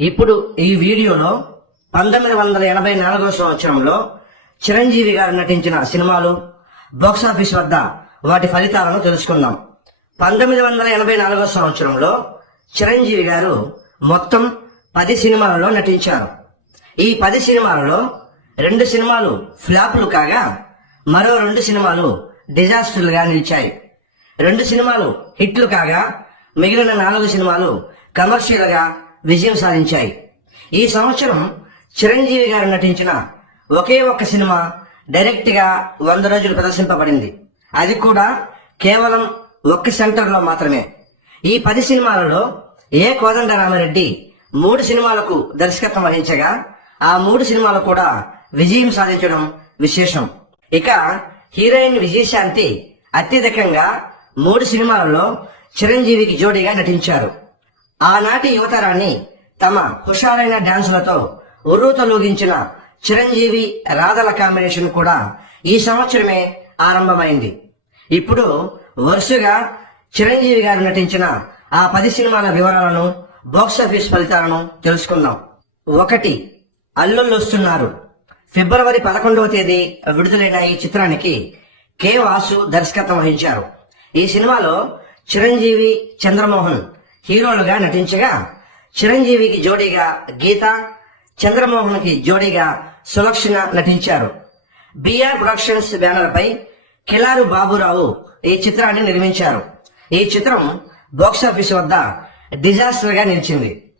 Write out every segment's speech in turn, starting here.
ఇప్పుడు ఈ వీడియోలో పంతొమ్మిది వందల ఎనభై నాలుగవ సంవత్సరంలో చిరంజీవి గారు నటించిన సినిమాలు బాక్సాఫీస్ వద్ద వాటి ఫలితాలను తెలుసుకుందాం. పంతొమ్మిది వందల ఎనభై నాలుగవ సంవత్సరంలో చిరంజీవి గారు మొత్తం పది సినిమాలలో నటించారు. ఈ పది సినిమాలలో రెండు సినిమాలు ఫ్లాప్లు కాగా మరో రెండు సినిమాలు డిజాస్టర్లుగా నిలిచాయి. రెండు సినిమాలు హిట్లు కాగా మిగిలిన నాలుగు సినిమాలు కమర్షియల్గా విజయం సాధించాయి. ఈ సంవత్సరం చిరంజీవి గారు నటించిన ఒకే ఒక్క సినిమా డైరెక్ట్గా వంద రోజులు ప్రదర్శింపబడింది. అది కూడా కేవలం ఒక్క సెంటర్లో మాత్రమే. ఈ పది సినిమాలలో ఏ కోదండరామరెడ్డి మూడు సినిమాలకు దర్శకత్వం వహించగా ఆ మూడు సినిమాలు కూడా విజయం సాధించడం విశేషం. ఇక హీరోయిన్ విజయశాంతి అత్యధికంగా మూడు సినిమాలలో చిరంజీవికి జోడీగా నటించారు. ఆనాటి యువతరాన్ని తమ హుషారైన డాన్సులతో ఉర్రూతలూగించిన చిరంజీవి రాధల కాంబినేషన్ కూడా ఈ సంవత్సరమే ఆరంభమైంది. ఇప్పుడు వరుసగా చిరంజీవి గారు నటించిన ఆ పది సినిమాల వివరాలను బాక్సాఫీస్ ఫలితాలను తెలుసుకుందాం. ఒకటి అల్లుళ్ళు వస్తున్నారు. ఫిబ్రవరి పదకొండవ తేదీ విడుదలైన ఈ చిత్రానికి కె వాసు దర్శకత్వం వహించారు. ఈ సినిమాలో చిరంజీవి చంద్రమోహన్ హీరోలుగా నటించగా చిరంజీవికి జోడీగా గీత చంద్రమోహన్కి జోడీగా సులక్షణ నటించారు. బిఆర్ ప్రొడక్షన్స్ బ్యానర్పై కిలారు బాబురావు ఈ చిత్రాన్ని నిర్మించారు. ఈ చిత్రం బాక్సాఫీస్ వద్ద డిజాస్టర్గా నిలిచింది.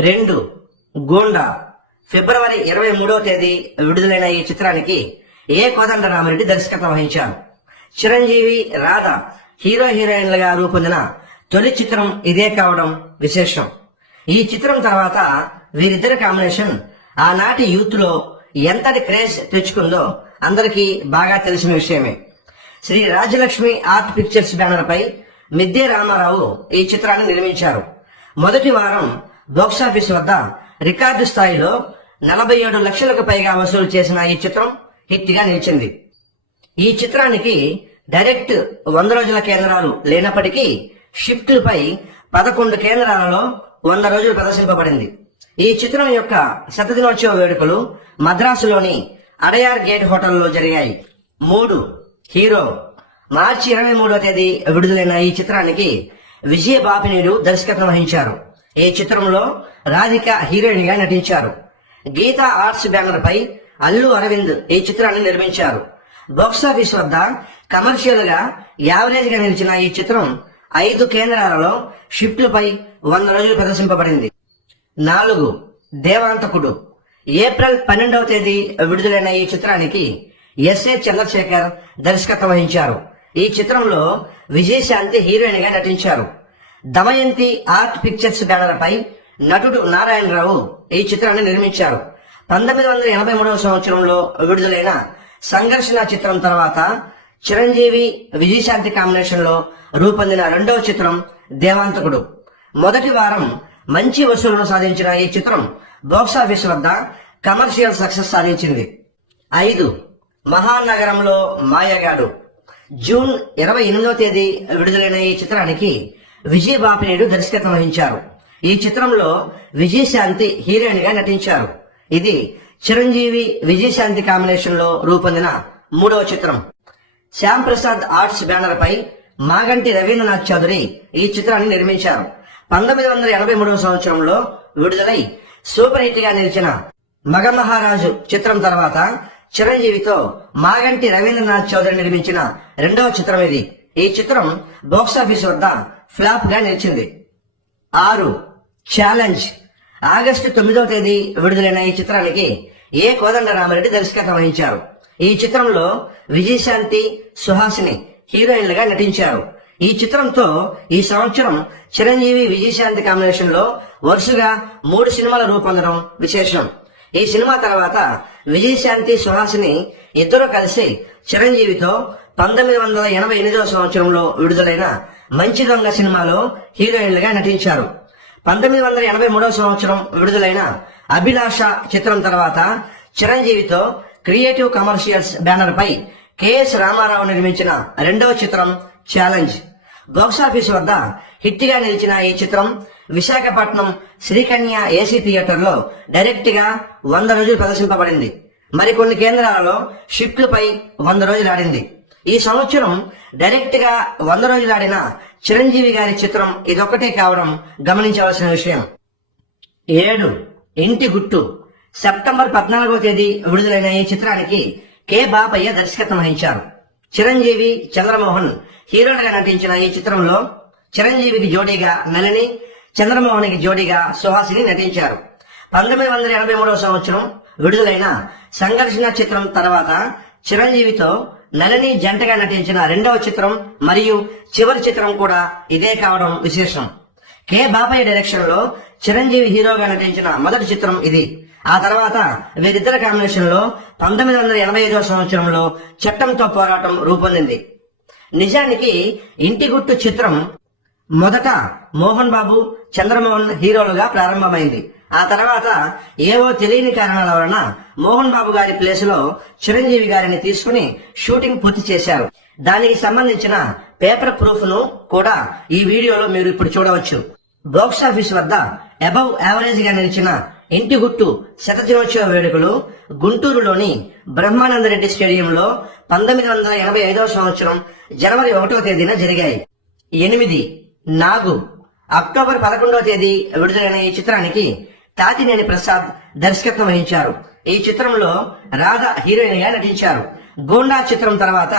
రెండు గోండా ఫిబ్రవరి ఇరవై మూడవ తేదీ విడుదలైన ఈ చిత్రానికి ఏ కోదండరామరెడ్డి దర్శకత్వం వహించారు. చిరంజీవి రాధ హీరో హీరోయిన్లుగా రూపొందిన తొలి చిత్రం ఇదే కావడం విశేషం. ఈ చిత్రం తర్వాత వీరిద్దరి కాంబినేషన్ ఆనాటి యూత్లో ఎంతటి క్రేజ్ తెచ్చుకుందో అందరికీ బాగా తెలిసిన విషయమే. Sri Rajalakshmi Art Pictures banner పై మిద్దే రామారావు ఈ చిత్రాన్ని నిర్మించారు. మొదటి వారం బాక్సాఫీస్ వద్ద రికార్డు స్థాయిలో నలభై ఏడు లక్షలకు పైగా వసూలు చేసిన ఈ చిత్రం హిట్గా నిలిచింది. ఈ చిత్రానికి డైరెక్ట్ వంద రోజుల కేంద్రాలు లేనప్పటికీ షిఫ్ట్లపై పదకొండు కేంద్రాలలో వంద రోజులు ప్రదర్శింపబడింది. ఈ చిత్రం యొక్క శతదినోత్సవ వేడుకలు మద్రాసులోని అడయార్ గేట్ హోటల్లో జరిగాయి. మూడు హీరో మార్చి ఇరవై మూడవ తేదీ విడుదలైన ఈ చిత్రానికి విజయ బాపినీడు దర్శకత్వం వహించారు. ఈ చిత్రంలో రాధిక హీరోయిన్గా నటించారు. గీతా ఆర్ట్స్ బ్యానర్ పై అల్లు అరవింద్ ఈ చిత్రాన్ని నిర్మించారు. బాక్సాఫీస్ వద్ద కమర్షియల్గా యావరేజ్గా నిలిచిన ఈ చిత్రం ఐదు కేంద్రాలలో షిఫ్ట్లపై వంద రోజులు ప్రదర్శింపబడింది. నాలుగు దేవాంతకుడు. ఏప్రిల్ పన్నెండవ తేదీ విడుదలైన ఈ చిత్రానికి ఎస్ఏ చంద్రశేఖర్ దర్శకత్వం వహించారు. ఈ చిత్రంలో విజయశాంతి హీరోయిన్గా నటించారు. దమయంతి ఆర్ట్ పిక్చర్స్ బ్యానర్ పై నటుడు నారాయణరావు ఈ చిత్రాన్ని నిర్మించారు. పంతొమ్మిది వందల ఎనభై మూడవ సంవత్సరంలో విడుదలైన సంఘర్షణ చిత్రం తర్వాత చిరంజీవి విజయశాంతి కాంబినేషన్లో రూపొందిన రెండవ చిత్రం దేవాంతకుడు. మొదటి వారం మంచి వసూళ్ళను సాధించిన ఈ చిత్రం బాక్సాఫీస్ వద్ద కమర్షియల్ సక్సెస్ సాధించింది. ఐదు మహానగరంలో మాయగాడు. జూన్ ఇరవై ఎనిమిదవ తేదీ విడుదలైన ఈ చిత్రానికి విజయ్ బాపినేడు దర్శకత్వం వహించారు. ఈ చిత్రంలో విజయశాంతి హీరోయిన్గా నటించారు. ఇది చిరంజీవి విజయశాంతి కాంబినేషన్లో రూపొందిన మూడవ చిత్రం. శ్యామ్ ప్రసాద్ ఆర్ట్స్ బ్యానర్ పై మాగంటి రవీంద్రనాథ్ చౌదరి ఈ చిత్రాన్ని నిర్మించారు. పంతొమ్మిది వందల ఎనభై మూడవ సంవత్సరంలో విడుదలై సూపర్ హిట్గా నిలిచిన మగమహారాజు చిత్రం తర్వాత చిరంజీవితో మాగంటి రవీంద్రనాథ్ చౌదరి నిర్మించిన రెండవ చిత్రం ఇది. ఈ చిత్రం బాక్సాఫీస్ వద్ద ఫ్లాప్గా నిలిచింది. ఆరు ఛాలెంజ్. ఆగస్టు తొమ్మిదవ తేదీ విడుదలైన ఈ చిత్రానికి ఏ కోదండరామరెడ్డి దర్శకత్వం వహించారు? ఈ చిత్రంలో విజయశాంతి సుహాసిని హీరోయిన్లుగా నటించారు. ఈ చిత్రంతో ఈ సంవత్సరం చిరంజీవి విజయశాంతి కాంబినేషన్లో వరుసగా మూడు సినిమాలు రూపొందడం విశేషం. ఈ సినిమా తర్వాత విజయశాంతి సుహాసిని ఇద్దరు కలిసి చిరంజీవితో పంతొమ్మిది వందల ఎనభై ఎనిమిదవ సంవత్సరంలో విడుదలైన మంచి దొంగ సినిమాలో హీరోయిన్లుగా నటించారు. పంతొమ్మిది వందల ఎనభై మూడవ సంవత్సరం విడుదలైన అభిలాష చిత్రం తర్వాత చిరంజీవితో క్రియేటివ్ కమర్షియల్స్ బ్యానర్ పై కెఎస్ రామారావు నిర్మించిన రెండవ చిత్రం ఛాలెంజ్. బాక్సాఫీస్ వద్ద హిట్గా నిలిచిన ఈ చిత్రం విశాఖపట్నం శ్రీకన్య ఏసీ థియేటర్లో డైరెక్ట్గా వంద రోజులు ప్రదర్శింపబడింది. మరికొన్ని కేంద్రాలలో షిఫ్ట్లపై వంద రోజులు ఆడింది. ఈ సంవత్సరం డైరెక్ట్గా వంద రోజులు ఆడిన చిరంజీవి గారి చిత్రం ఇదొక్కటే కావడం గమనించవలసిన విషయం. ఏడు. ఇంటి గుట్టు. సెప్టెంబర్ పద్నాలుగవ తేదీ విడుదలైన ఈ చిత్రానికి కె బాపయ్య దర్శకత్వం వహించారు. చిరంజీవి చంద్రమోహన్ హీరోలుగా నటించిన ఈ చిత్రంలో చిరంజీవికి జోడీగా నలిని చంద్రమోహన్కి జోడీగా సుహాసిని నటించారు. పంతొమ్మిది వందల ఎనభై మూడవ సంవత్సరం విడుదలైన సంఘర్షణ చిత్రం తర్వాత చిరంజీవితో నలిని జంటగా నటించిన రెండవ చిత్రం మరియు చివరి చిత్రం కూడా ఇదే కావడం విశేషం. కె బాపయ్య డైరెక్షన్లో చిరంజీవి హీరోగా నటించిన మొదటి చిత్రం ఇది. ఆ తర్వాత వీరిద్దరి కాంబినేషన్లో పంతొమ్మిది వందల ఎనభై ఐదవ సంవత్సరంలో చట్టంతో పోరాటం రూపొందింది. నిజానికి ఇంటి గుట్టు చిత్రం మొదట మోహన్ బాబు చంద్రమోహన్ హీరోలుగా ప్రారంభమైంది. ఆ తర్వాత ఏవో తెలియని కారణాల వలన మోహన్ బాబు గారి ప్లేస్లో చిరంజీవి గారిని తీసుకుని షూటింగ్ పూర్తి చేశారు. దానికి సంబంధించిన పేపర్ ప్రూఫ్ను కూడా ఈ వీడియోలో మీరు ఇప్పుడు చూడవచ్చు. బాక్స్ ఆఫీస్ వద్ద అబవ్ యావరేజ్గా నిలిచిన ఇంటి గుట్టు శత దినోత్సవ వేడుకలు గుంటూరులోని బ్రహ్మానందరెడ్డి స్టేడియంలో పంతొమ్మిది వందల ఎనభై ఐదవ సంవత్సరం జనవరి ఒకటవ తేదీన జరిగాయి. ఎనిమిది నాగు. అక్టోబర్ పదకొండవ తేదీ విడుదలైన ఈ చిత్రానికి తాతినేని ప్రసాద్ దర్శకత్వం వహించారు. ఈ చిత్రంలో రాధ హీరోయిన్గా నటించారు. గోండా చిత్రం తర్వాత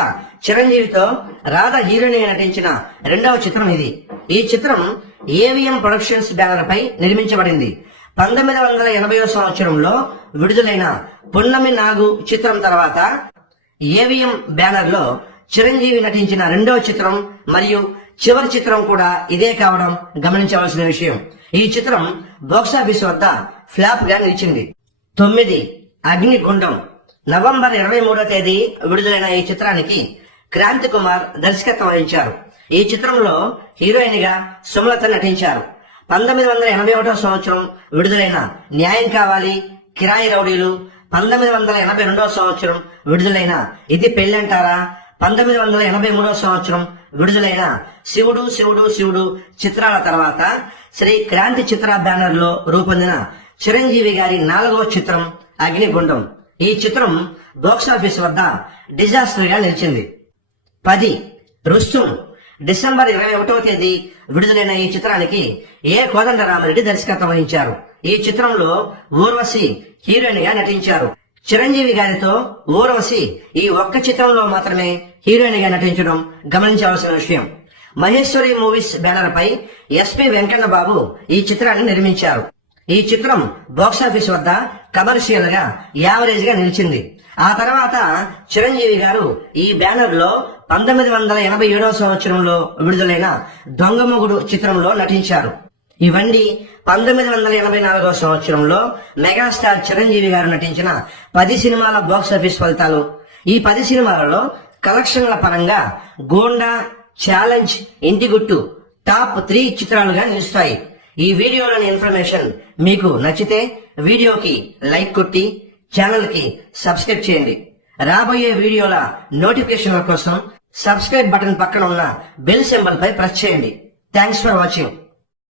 చిరంజీవితో రాధ హీరోయిన్గా నటించిన రెండవ చిత్రం ఇది. ఈ చిత్రం ఏవిఎం ప్రొడక్షన్స్ బ్యానర్ పై నిర్మించబడింది. పంతొమ్మిది వందల ఎనభై సంవత్సరంలో విడుదలైన పున్నమి నాగు చిత్రం తర్వాత ఏవిఎం బ్యానర్లో చిరంజీవి నటించిన రెండవ చిత్రం మరియు చివరి చిత్రం కూడా ఇదే కావడం గమనించవలసిన విషయం. ఈ చిత్రం బాక్సాఫీస్ వద్ద ఫ్లాప్గా నిలిచింది. తొమ్మిది అగ్నిగుండం. నవంబర్ ఇరవై మూడో తేదీ విడుదలైన ఈ చిత్రానికి క్రాంతి కుమార్ దర్శకత్వం వహించారు. ఈ చిత్రంలో హీరోయిన్గా సుమలత నటించారు. పంతొమ్మిది వందల ఎనభై ఒకటో సంవత్సరం విడుదలైన న్యాయం కావాలి కిరాయి రౌడీలు. పంతొమ్మిది వందల ఎనభై రెండవ సంవత్సరం విడుదలైన ఇది పెళ్ళంటారా? పంతొమ్మిది వందల ఎనభై మూడవ సంవత్సరం విడుదలైన శివుడు శివుడు శివుడు చిత్రాల తర్వాత శ్రీ క్రాంతి చిత్ర బ్యానర్లో రూపొందిన చిరంజీవి గారి నాలుగవ చిత్రం అగ్నిగుండం. ఈ చిత్రం బాక్సాఫీస్ వద్ద డిజాస్టర్గా నిలిచింది. పది రుస్తుం డిసెంబర్ ఇరవై ఒకటవ తేదీ విడుదలైన ఈ చిత్రానికి ఏ కోదండరామరెడ్డి దర్శకత్వం వహించారు? ఈ చిత్రంలో ఊర్వశి హీరోయిన్గా నటించారు. చిరంజీవి గారితో ఊర్వశి ఈ ఒక్క చిత్రంలో మాత్రమే హీరోయిన్గా నటించడం గమనించవలసిన విషయం. మహేశ్వరి మూవీస్ బ్యానర్ పై ఎస్పి వెంకన్న బాబు ఈ చిత్రాన్ని నిర్మించారు. ఈ చిత్రం బాక్సాఫీస్ వద్ద కమర్షియల్గా యావరేజ్గా నిలిచింది. ఆ తర్వాత చిరంజీవి గారు ఈ బ్యానర్లో పంతొమ్మిది వందల ఎనభై ఏడవ సంవత్సరంలో విడుదలైన దొంగమొగుడు చిత్రంలో నటించారు. ఇవన్నీ పంతొమ్మిది వందల ఎనభై నాలుగవ సంవత్సరంలో మెగాస్టార్ చిరంజీవి గారు నటించిన పది సినిమాల బాక్సాఫీస్ ఫలితాలు. ఈ పది సినిమాలలో కలెక్షన్ల పరంగా Goonda challenge Intiguttu top three చిత్రాలుగా నిలుస్తాయి. ఈ వీడియోలోని ఇన్ఫర్మేషన్ మీకు నచ్చితే వీడియోకి లైక్ కొట్టి ఛానల్కి సబ్స్క్రైబ్ చేయండి. రాబోయే వీడియోల నోటిఫికేషన్ల కోసం సబ్స్క్రైబ్ బటన్ పక్కన ఉన్న బెల్ సింబల్ పై ప్రెస్ చేయండి. Thanks for watching.